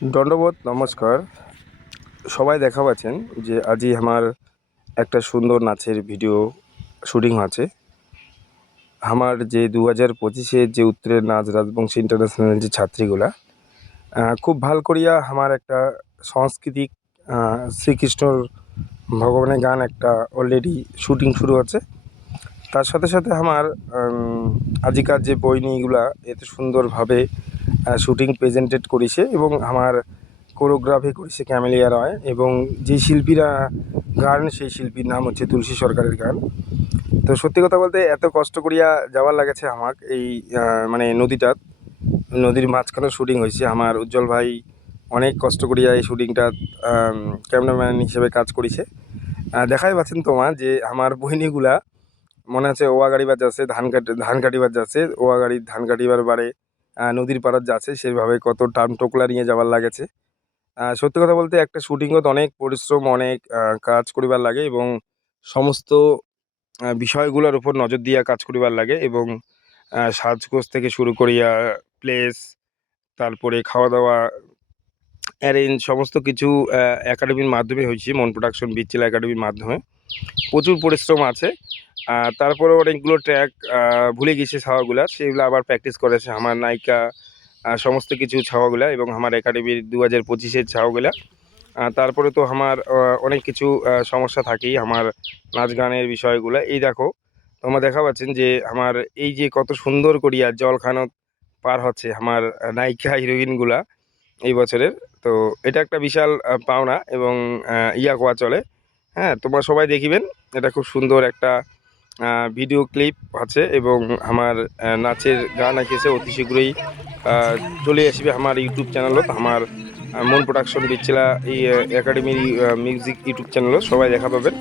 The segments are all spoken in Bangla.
দণ্ডবোধ নমস্কার। সবাই দেখা পাচ্ছেন যে আজি আমার একটা সুন্দর নাচের ভিডিও শুটিং আছে। আমার যে 2025 যে উত্তরের নাচ রাজবংশী ইন্টারন্যাশনাল যে ছাত্রীগুলা খুব ভাল করিয়া আমার একটা সাংস্কৃতিক শ্রীকৃষ্ণর ভগবানের গান একটা অলরেডি শুটিং শুরু আছে। তার সাথে সাথে আমার আজিকার যে বইনিগুলা এত সুন্দরভাবে শুটিং প্রেজেন্টেড করেছে এবং আমার কোরিওগ্রাফি করেছে ক্যামেলিয়া রয় এবং যে শিল্পীরা গান সেই শিল্পীর নাম হচ্ছে তুলসী সরকারের গান। তো সত্যি কথা বলতে এত কষ্ট করিয়া যাওয়ার লাগেছে আমাকে এই মানে নদীর মাঝখানে শুটিং হয়েছে। আমার উজ্জ্বল ভাই অনেক কষ্ট করিয়া এই শুটিংটা ক্যামেরাম্যান হিসেবে কাজ করেছে। দেখাই পাচ্ছেন তোমার যে আমার বহিনীগুলা মনে আছে ওয়া গাড়ি বাজ যাচ্ছে ধান কাটিবার যাচ্ছে ওয়া গাড়ির ধান কাটিবার বারে নদীর পাড়ার যাচ্ছে সেইভাবে কত টান টোকলা নিয়ে যাবার লাগেছে। সত্যি কথা বলতে একটা শুটিংত অনেক পরিশ্রম অনেক কাজ করিবার লাগে এবং সমস্ত বিষয়গুলোর উপর নজর দিয়া কাজ করিবার লাগে এবং সাজগোজ থেকে শুরু করিয়া প্লেস তারপরে খাওয়া দাওয়া অ্যারেঞ্জ সমস্ত কিছু একাডেমির মাধ্যমে হয়েছে, মন প্রোডাকশন বিচিলা একাডেমির মাধ্যমে। প্রচুর পরিশ্রম আছে। তারপরে অনেকগুলো ট্র্যাক ভুলে গেছি ছাওয়াগুলা, সেগুলো আবার প্র্যাকটিস করেছে আমার নায়িকা। সমস্ত কিছু ছাওয়াগুলা এবং আমার একাডেমির 2025-এর ছাওয়াগুলা। তারপরে তো আমার অনেক কিছু সমস্যা থাকেই আমার নাচ গানের বিষয়গুলো। এই দেখো তোমরা দেখা পাচ্ছেন যে আমার এই যে কত সুন্দর করিয়া জলখানত পার হচ্ছে আমার নায়িকা হিরোইনগুলা এই বছরের। তো এটা একটা বিশাল পাওনা এবং ইয়া কোয়া চলে। হ্যাঁ, তোমরা সবাই দেখিবেন। এটা খুব সুন্দর একটা ভিডিও ক্লিপ আছে এবং আমার নাচের গান আঁকিয়েছে। অতি শীঘ্রই চলে আসবে আমার ইউটিউব চ্যানেলত, আমার মন প্রোডাকশন বিচ্ছিলা এই একাডেমির মিউজিক ইউটিউব চ্যানেলত সবাই দেখা পাবেন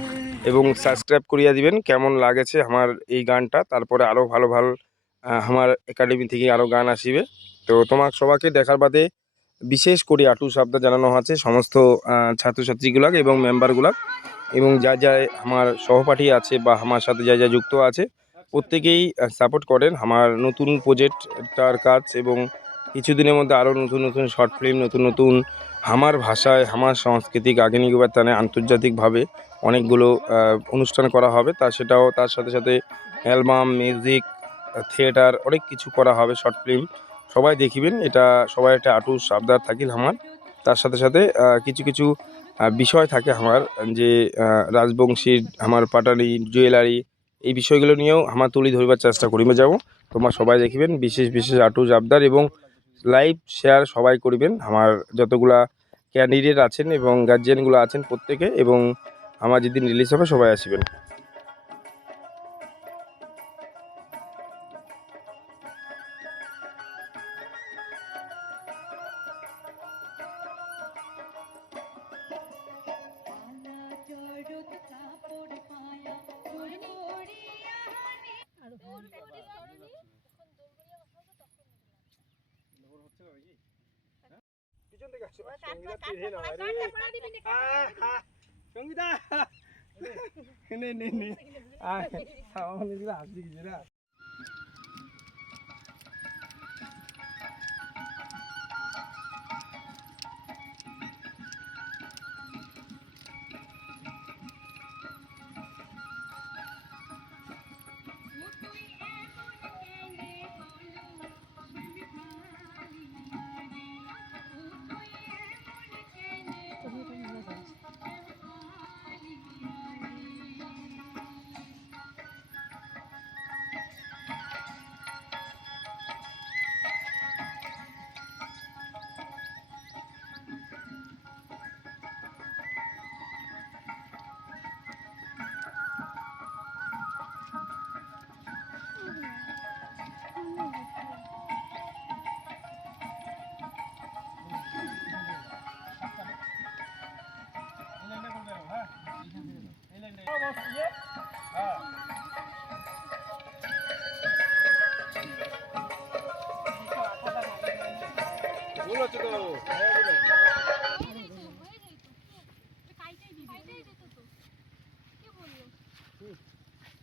এবং সাবস্ক্রাইব করিয়া দিবেন। কেমন লাগেছে আমার এই গানটা, তারপরে আরও ভালো ভালো আমার একাডেমি থেকে আরও গান আসিবে। তো তোমার সবাইকে দেখার বাদে বিশেষ করে আটু শব্দ জানানো আছে সমস্ত ছাত্রছাত্রীগুলাকে এবং মেম্বারগুলাক এবং যা যা আমার সহপাঠী আছে বা আমার সাথে যা যা যুক্ত আছে প্রত্যেকেই সাপোর্ট করেন আমার নতুন প্রজেক্টটার কাজ এবং কিছুদিনের মধ্যে আরও নতুন নতুন শর্ট ফিল্ম নতুন নতুন আমার ভাষায় আমার সাংস্কৃতিক আধুনিক উপাদানে আন্তর্জাতিকভাবে অনেকগুলো অনুষ্ঠান করা হবে। সেটাও তার সাথে সাথে অ্যালবাম মিউজিক থিয়েটার অনেক কিছু করা হবে শর্ট ফিল্ম। সবাই দেখিবেন। এটা সবাই একটা আটুস আবদার থাকিল আমার। তার সাথে সাথে কিছু কিছু বিষয় থাকে আমার যে রাজবংশীর আমার পাটালি জুয়েলারি এই বিষয়গুলো নিয়েও আমার তুলি ধরিবার চেষ্টা করিবে যাব। তোমরা সবাই দেখিবেন। বিশেষ বিশেষ আটুস আবদার এবং লাইভ শেয়ার সবাই করিবেন আমার যতগুলা ক্যান্ডিডেট আছেন এবং গার্জিয়ানগুলো আছেন প্রত্যেকে এবং আমার যেদিন রিলিজ হবে সবাই আসবেন। সঙ্গীতা নে নে নে আয় আমার দিকে আসবি না।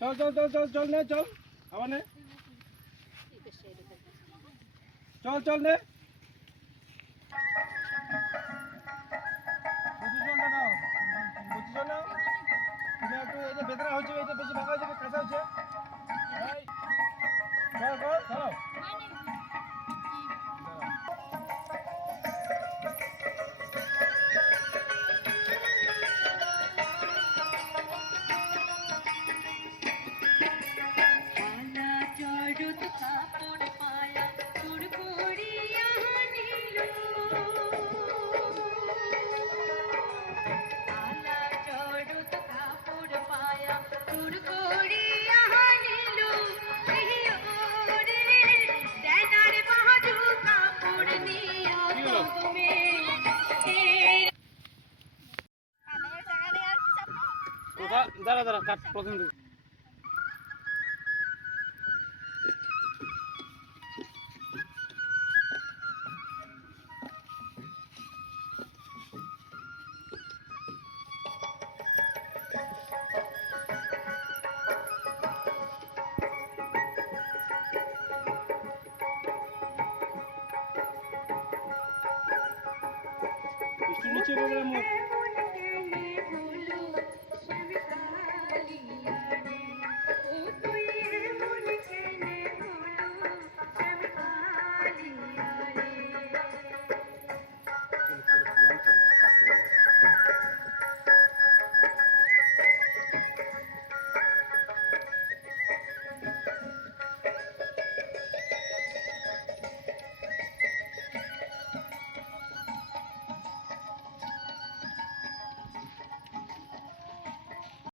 চল চল চল চল চল নে চল আবার নে চল চল নে দাঁড়া দাঁড়া কাট প্রথম দিকে একটু নিচে করে মুখ